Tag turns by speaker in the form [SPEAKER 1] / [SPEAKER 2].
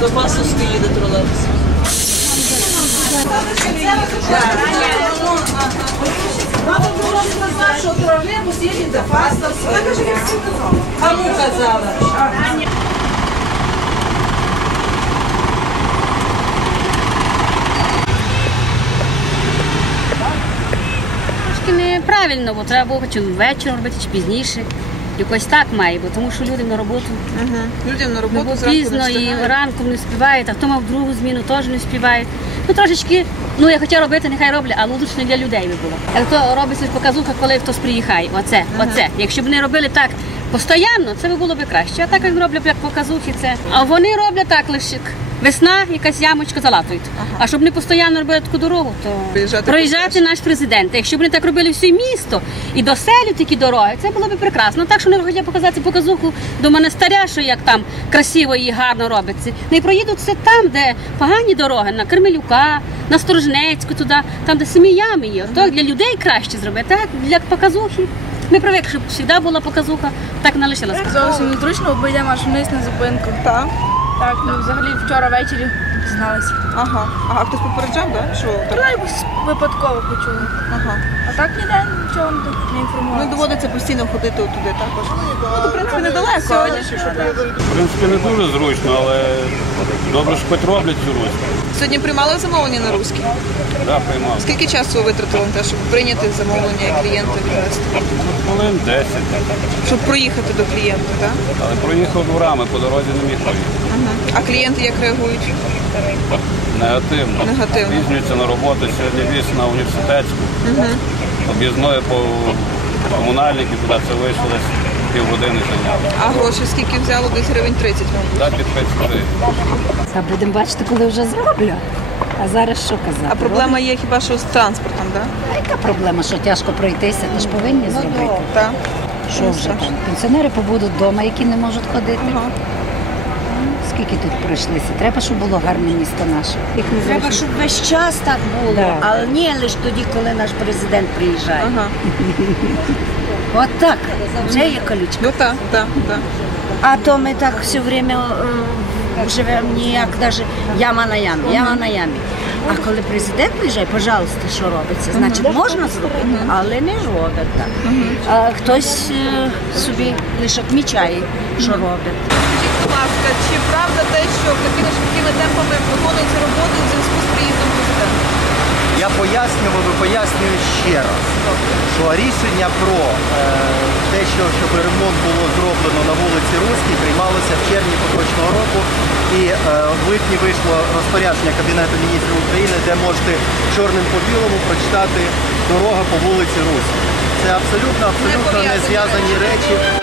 [SPEAKER 1] До Пасовської їде тролейбус. Надо було сказати, що тролейбус їде до Пасовської. Кому казала?
[SPEAKER 2] Трошки неправильно, бо треба було чи ввечері робити, чи пізніше. Якось так має, бо тому що людям на роботу.
[SPEAKER 1] Людям на роботу зранку
[SPEAKER 2] пізно і ранком не співають, а хто мав другу зміну, теж не співають. Ну трошечки, я хотіла робити, нехай роблять, але лучше для людей би було. А то робиться показуха, коли хтось приїхає. Оце. Якщо б не робили так постійно, це було б краще. А так як роблять як показухи, це. А вони роблять так лише. Весна, якась ямочка залатують. А щоб не постійно робити таку дорогу, то проїжджати наш президент. Якщо б вони так робили все місто і до селю такі дороги, це було б прекрасно. Так що вони хотіли показати показуху до монастиря, що як там красиво і гарно робиться. Не проїдуть все там, де погані дороги, на Кермелюка, на Сторожнецьку, туди, там, де самі ями є. То для людей краще зробити, а для показухи. Ми привикли, щоб завжди була показуха, так не лишилася.
[SPEAKER 3] Зовсім незручно, бо йдемо аж вниз на зупинку.
[SPEAKER 1] Так?
[SPEAKER 3] Так, взагалі вчора ввечері дізналися.
[SPEAKER 1] Ага, хтось попереджав, так? Що так?
[SPEAKER 3] Тролейбус випадково почули.
[SPEAKER 1] Ага.
[SPEAKER 3] А так ніде нічого не інформували.
[SPEAKER 1] Доводиться постійно ходити туди також. Ну, в принципі, недалеко.
[SPEAKER 4] В принципі, не дуже зручно, але добре, що хоч роблять цю руську.
[SPEAKER 1] Сьогодні приймали замовлення на русській?
[SPEAKER 4] Так, приймав.
[SPEAKER 1] Скільки часу ви витратили на те, щоб прийняти замовлення і клієнта відвести?
[SPEAKER 4] Хвилин 10.
[SPEAKER 1] Щоб проїхати до клієнта, так?
[SPEAKER 4] Але проїхав дворами, по дорозі не міг проїхати.
[SPEAKER 1] А клієнти як реагують?
[SPEAKER 4] Негативно.
[SPEAKER 1] Негативно.
[SPEAKER 4] Пізнюються на роботу, сьогодні віз на університетську. Об'їзною по комунальники, туди це вийшло десь півгодини зайняло.
[SPEAKER 1] А гроші скільки взяло? Десь гривень 30, мабуть.
[SPEAKER 4] Так, під 5 гривень.
[SPEAKER 5] Та будемо бачити, коли вже зроблять. А зараз що казати?
[SPEAKER 1] А проблема є хіба що з транспортом, так?
[SPEAKER 5] А яка проблема, що тяжко пройтися, то ж повинні зробити.
[SPEAKER 1] Так.
[SPEAKER 5] Що вже там? Пенсіонери побудуть вдома, які не можуть ходити. Скільки тут пройшлися? Треба, щоб було гарне місто наше.
[SPEAKER 6] Треба, щоб весь час так було,
[SPEAKER 5] Да.
[SPEAKER 6] але не лише тоді, коли наш президент приїжджає.
[SPEAKER 1] Ага.
[SPEAKER 6] От так, вже є колючка.
[SPEAKER 1] Ну так.
[SPEAKER 6] А то ми так все время живемо ніяк, навіть яма на ямі. А коли президент приїжджає, пожалуйста, що робиться? Значить, можна зробити, але не роблять так. А хтось собі лише відмічає, що робить.
[SPEAKER 1] Скажіть, будь ласка, чи правда те, що такими швидкими темпами виконуються роботи у зв'язку з приїздом президента?
[SPEAKER 7] Я пояснюю ще раз, що рішення про те, щоб ремонт було зроблено на вулиці Руській, приймалося в червні поточного року. І в липні вийшло розпорядження Кабінету міністрів України, де можете чорним по білому прочитати дорога по вулиці Руській. Це абсолютно не зв'язані речі.